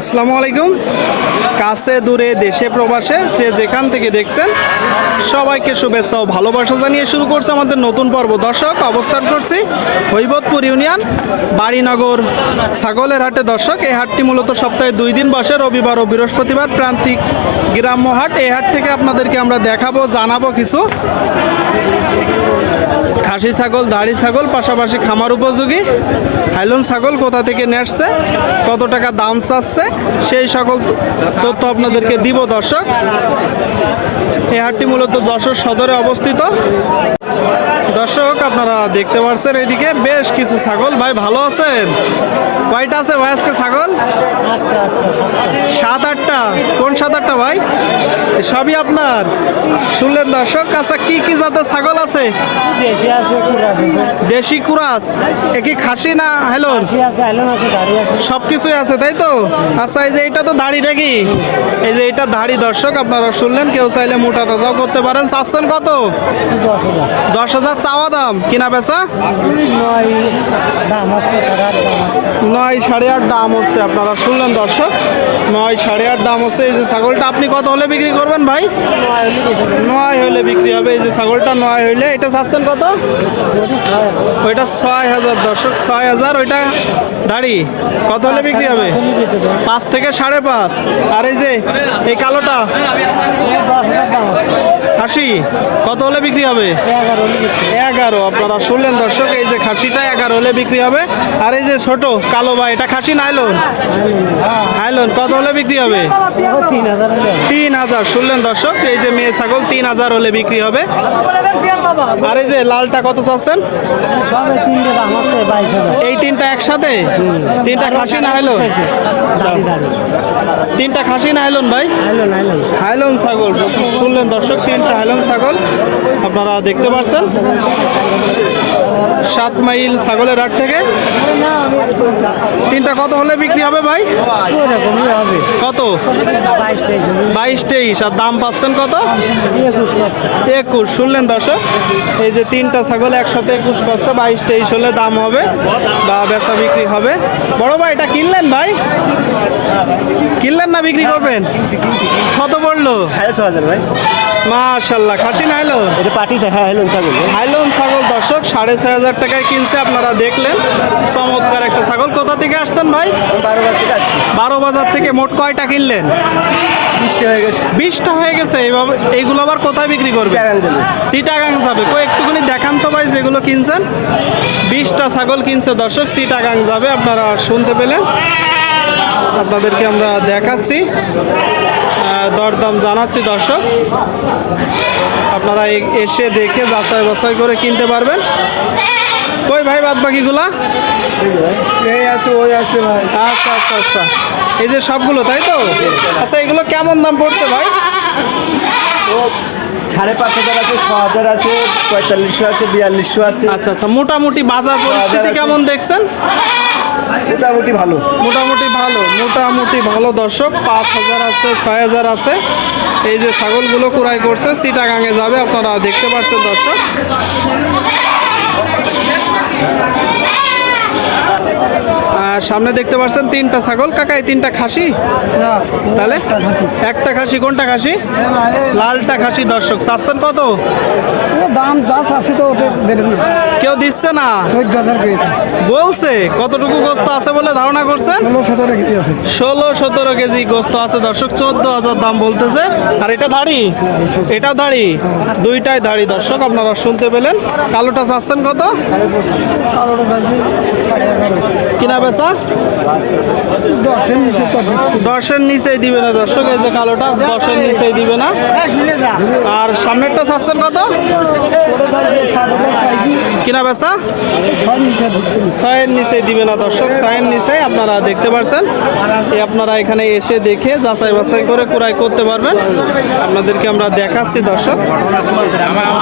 আসসালামু আলাইকুম। কাছে দূরে দেশে প্রবাসে যে যেখান থেকে দেখছেন সবাইকে শুভেচ্ছা ও ভালোবাসা জানিয়ে শুরু করছে আমাদের নতুন পর্ব। দর্শক, অবস্থান করছি হৈবতপুর ইউনিয়ন বাড়িনগর ছাগলের হাটে। দর্শক, এই হাটটি মূলত সপ্তাহে 2 দিন বসে, রবিবার ও বৃহস্পতিবার প্রান্তিক গ্রাম্য হাট। এই হাট থেকে আপনাদেরকে আমরা দেখাবো, জানাবো কিছু খাসি ছাগল, দাড়ি ছাগল, পাশাপাশি খামার উপযোগী হাইলন ছাগল কোথা থেকে নেসছে, কত টাকা দাম চাচ্ছে, সেই সকল তথ্য আপনাদেরকে দিব। দর্শক, এই হাটটি মূলত যশোর সদরে অবস্থিত। দর্শক, আপনারা দেখতে পাচ্ছেন এদিকে বেশ কিছু ছাগল। ভাই ভালো আছেন? কয়টা আছে ভাই আজকে ছাগল? 7-8টা। কোন 7-8টা ভাই? সবই আপনার? শুনলেন দর্শক, আচ্ছা কি কি জাতের ছাগল আছে? দেশি কুরাস। এ কি খাসি না হেলন? সব কিছুই আছে তাই তো? আচ্ছা, এই যে এটা তো দাড়ি নাকি? এই যে এটা দাড়ি। দর্শক, আপনারা শুনলেন, কেউ চাইলে মোটা তাজাও করতে পারেন। চাচ্ছেন কত? 10,000 চাওয়া দাম, কিনা বেচা 9, 8.5 দাম হচ্ছে। আপনারা শুনলেন দর্শক, 9, 8.5 দাম হচ্ছে। এই যে ছাগলটা আপনি কত হলে বিক্রি করবেন ভাই? 9 হলে বিক্রি হবে। এই যে ছাগলটা 9 হইলে। এটা চাচ্ছেন কত? ওইটা 6,000। দর্শক, 6,000। ওইটা দাড়ি কত হলে বিক্রি হবে? 5 থেকে 5.5। আর এই যে এই কালোটা খাসি কত হলে বিক্রি হবে? 11। আপনারা শুনলেন দর্শক, এই যে খাসিটা 11 হলে বিক্রি হবে। আর এই যে ছোট কালো ভাই, এটা খাসি নাইলন? নাইলন কত হলে বিক্রি হবে? 3,000। শুনলেন দর্শক, এই যে মেয়ে ছাগল 3,000 হলে বিক্রি হবে। আর এই যে লালটা কত চাচ্ছেন? এই তিনটা একসাথে? তিনটা খাসি না হাইলন? তিনটা খাসি না হাইলন ভাই? হাইলন ছাগল। শুনলেন দর্শক, 3টা হাইলন ছাগল আপনারা দেখতে পাচ্ছেন 7 মাইল ছাগলের হাট থেকে। 3টা কত হলে বিক্রি হবে ভাই? কত? 22-23। আর দাম পাচ্ছেন কত? 21। শুনলেন দর্শক, এই যে 3টা ছাগল একসাথে 21 পাচ্ছে। 22-23 হলে দাম হবে বা বেচা বিক্রি হবে। বড় ভাই, এটা কিনলেন ভাই? কিনলেন না বিক্রি করবেন? কত পড়লো? 6,500 ভাই। মাশাআল্লাহ। খাসি না হাইলন? এটা পাটি হাইলন ছাগল। হাইলন ছাগল দর্শক 6,500 টাকায় কিনছে। আপনারা দেখলেন, চমৎকার একটা ছাগল। কোথা থেকে আসছেন ভাই? 12 বাজার থেকে আসছি। 12 বাজার থেকে। মোট কয়টা কিনলেন? 20টা হয়ে গেছে। 20টা হয়ে গেছে। এইভাবে এইগুলো আবার কোথায় বিক্রি করবে? চিটাগাং যাবে। কই একটুখানি দেখান তো ভাই যেগুলো কিনছেন। 20টা ছাগল কিনছে দর্শক, চিটাগাং যাবে। আপনারা শুনতে পেলেন, আপনাদেরকে আমরা দেখাচ্ছি, দরদাম জানাচ্ছি। দর্শক, আপনারা এসে দেখে যাচাই বাছাই করে কিনতে পারবেন। কই ভাই বাদ বাকিগুলা? এই আছে, ওই আছে ভাই। আচ্ছা আচ্ছা আচ্ছা, এই যে সবগুলো তাই তো? আচ্ছা, এগুলো কেমন দাম পড়ছে ভাই? 5,500 আছে, 6,000 আছে, 4500 আছে, 4200 আছে। আচ্ছা আচ্ছা, মোটামুটি বাজার পরিস্থিতি কেমন দেখছেন? মোটামুটি ভালো। মোটামুটি ভালো। মোটামুটি ভালো দর্শক। 5,000 আছে, 6,000 আছে। এই যে ছাগলগুলো ক্রয় করছে, চিটাগাঙে যাবে। আপনারা দেখতে পাচ্ছেন দর্শক। সামনে দেখতে পাচ্ছেন 3টা ছাগল। কাকা, এই 3টা খাসি? তাহলে একটা খাসি। কোনটা খাসি? লালটা খাসি। দর্শক, চাচ্ছেন কত? দাম যা আছে তো দেবেন না। কেউ দিচ্ছে না? 14,000 পেয়েছে। বলছে কতটুকু গোস্ত আছে বলে ধারণা করছেন? 16-17 কেজি আছে। 16-17 কেজি গোস্ত আছে দর্শক। 14,000 দাম বলতেছে। আর এটা দাড়ি? এটাও দাড়ি? দুইটাই দাড়ি দর্শক, আপনারা শুনতে পেলেন। কালোটা চাচ্ছেন কত? কিনা বেচা 10-এর নিচে তো 10-এর নিচেই দিবে না দর্শক। এই যে কালোটা 10-এর নিচেই দিবে না। আর সামনেরটা চাচ্ছেন কত? কিনা বেচা 6-এর নিচেই দিবে না দর্শক। 6-এর নিচেই আপনারা দেখতে পাচ্ছেন। আপনারা এখানে এসে দেখে যাচাই বাছাই করে ক্রয় করতে পারবেন। আপনাদেরকে আমরা দেখাচ্ছি দর্শক,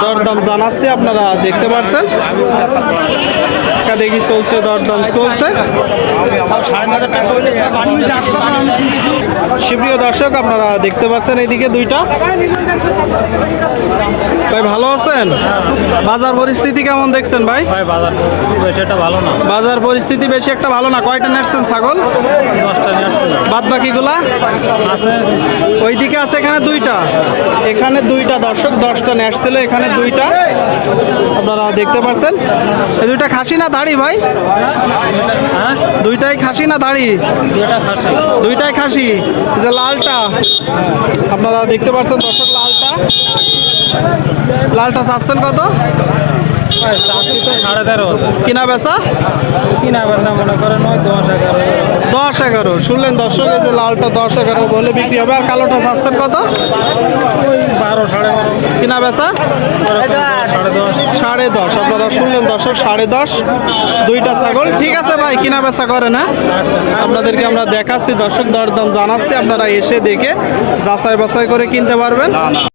দরদাম জানাচ্ছি। আপনারা দেখতে পাচ্ছেন, দেখি চলছে, দরদাম চলছে। সুপ্রিয় দর্শক, আপনারা দেখতে পাচ্ছেন এইদিকে 2টা। ভাই ভালো আছেন? বাজার পরিস্থিতি কেমন দেখছেন ভাই? বাজার পরিস্থিতি বেশি একটা ভালো না। বাজার পরিস্থিতি বেশি একটা ভালো না। কয়টা নেসছেন ছাগল? 10টা নিয়ে আসছিলাম। বাদ বাকি বাকিগুলা ওইদিকে আছে, এখানে দুইটা, এখানে দুইটা দর্শক, 10টা নেট ছিল, এখানে দুইটা আপনারা দেখতে পাচ্ছেন। এই দুইটা খাসি না দাড়ি ভাই? দুইটাই খাসি না দাড়ি? দুইটাই খাসি। এই যে লালটা আপনারা দেখতে পাচ্ছেন দর্শক, লালটা, লালটা চাচ্ছেন কত? 13.5 কিনা বেচা? কিনা বেচা মনে করেন 10-11 শুনলেন দর্শক, এই যে লালটা 10-11 বলে বিক্রি হবে। আর কালোটা চাচ্ছেন কত? 12-12.5 কিনা বেচা 10.5। আপনারা শুনলেন দর্শক, 10.5 দুইটা ছাগল। ঠিক আছে ভাই, কিনা বেচা করেন, হ্যাঁ আপনাদেরকে আমরা দেখাচ্ছি দর্শক, দরদাম জানাচ্ছি, আপনারা এসে দেখে যাচাই বাছাই করে কিনতে পারবেন।